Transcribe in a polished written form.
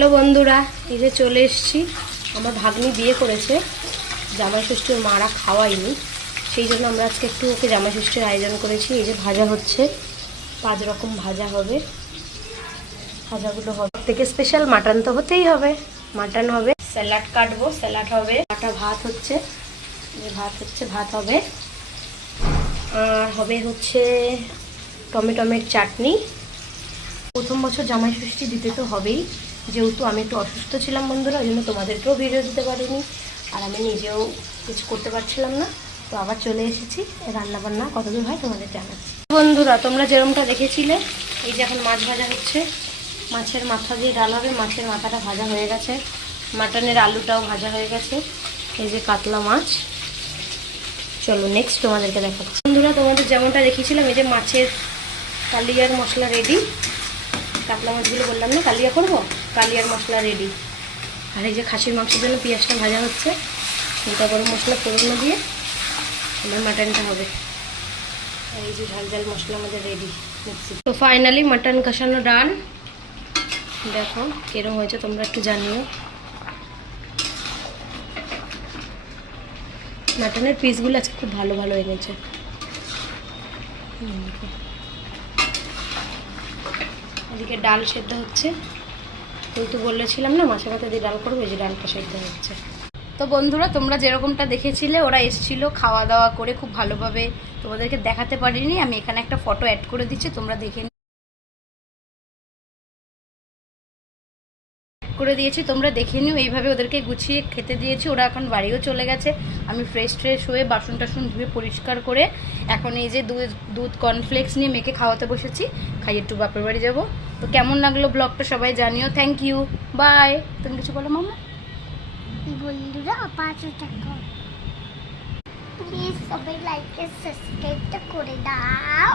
Hello বন্ধুরা, এই যে চলে এসেছি। আমার ভাগ্নি বিয়ে করেছে, জামাই ষষ্ঠীর মারা খাওয়াইনি, সেই জন্য আমরা আজকে একটু ওকে জামাই ষষ্ঠীর আয়োজন করেছি। এই যে ভাজা হচ্ছে, 5 রকম ভাজা হবে। ভাজাগুলো হবে থেকে স্পেশাল মাটন তো হতেই হবে, মাটন হবে, স্যালাড কাটবো, স্যালাড হবে, কাটা ভাত হচ্ছে, ভাত হবে, আর হবে হচ্ছে টমেটোমের চাটনি। প্রথম বছর জামাই ষষ্ঠী দিতে তো হবেই, যেহেতু আমি একটু অসুস্থ ছিলাম বন্ধুরা, ওই জন্য তোমাদেরকেও ভিডিও দিতে পারিনি, আর আমি নিজেও কিছু করতে পারছিলাম না। তো আবার চলে এসেছি, রান্নাবান্না কতদূর হয় তোমাদের জানাচ্ছি। বন্ধুরা, তোমরা যেরকমটা দেখেছিলে, এই যে এখন মাছ ভাজা হচ্ছে, মাছের মাথা দিয়ে ডাল হবে। মাছের মাথাটা ভাজা হয়ে গেছে, মাটনের আলুটাও ভাজা হয়ে গেছে। এই যে কাতলা মাছ। চলো নেক্সট তোমাদেরকে দেখাচ্ছি। বন্ধুরা, তোমাদের যেমনটা দেখিয়েছিলাম, এই যে মাছের কালিয়ার মশলা রেডি। কাতলা মাছগুলো বললাম না কালিয়া করবো, কালিয়ার মশলা রেডি। আর এই যে খাসির মাংসের জন্য পেঁয়াজটা ভাজা হচ্ছে, গোটা গরম মশলা ফোড়ন দিয়ে আমার মাটনটা হবে। আর এই যে ঝাল ঝাল মশলা আমাদের রেডি। তো ফাইনালি মাটন কষানো ডান। দেখো কিরম হয়েছে, তোমরা একটু জানিও। মাটনের পিসগুলো আজকে খুব ভালো ভালো এনেছে। এদিকে ডাল সেদ্ধ হচ্ছে, কিন্তু বলেছিলাম না মাছের মাথা দিয়ে ডাল করবো, এই যে ডালটা সেদ্ধ হচ্ছে। তো বন্ধুরা, তোমরা যেরকমটা দেখেছিলে, ওরা এসেছিলো খাওয়া দাওয়া করে খুব ভালোভাবে। তোমাদেরকে দেখাতে পারিনি, আমি এখানে একটা ফটো অ্যাড করে দিচ্ছি, তোমরা দেখে দিয়েছি, তোমরা দেখে নিও। এইভাবে ওদেরকে গুছিয়ে খেতে দিয়েছি, ওরা এখন বাড়িও চলে গেছে। আমি ফ্রেশ হয়ে বাসন টাসন ধুয়ে পরিষ্কার করে এখন এই যে দুধ কর্নফ্লেক্স নিয়ে মেখে খাওয়াতে বসেছি, খাই একটু বাপের বাড়ি যাবো। তো কেমন লাগলো ব্লগটা সবাই জানিও। Thank you, bye. তুমি কিছু বলো মামা? বন্ধুরা, 5 টাকা প্লিজ সবাই লাইক সাবস্ক্রাইবটা করে দাও।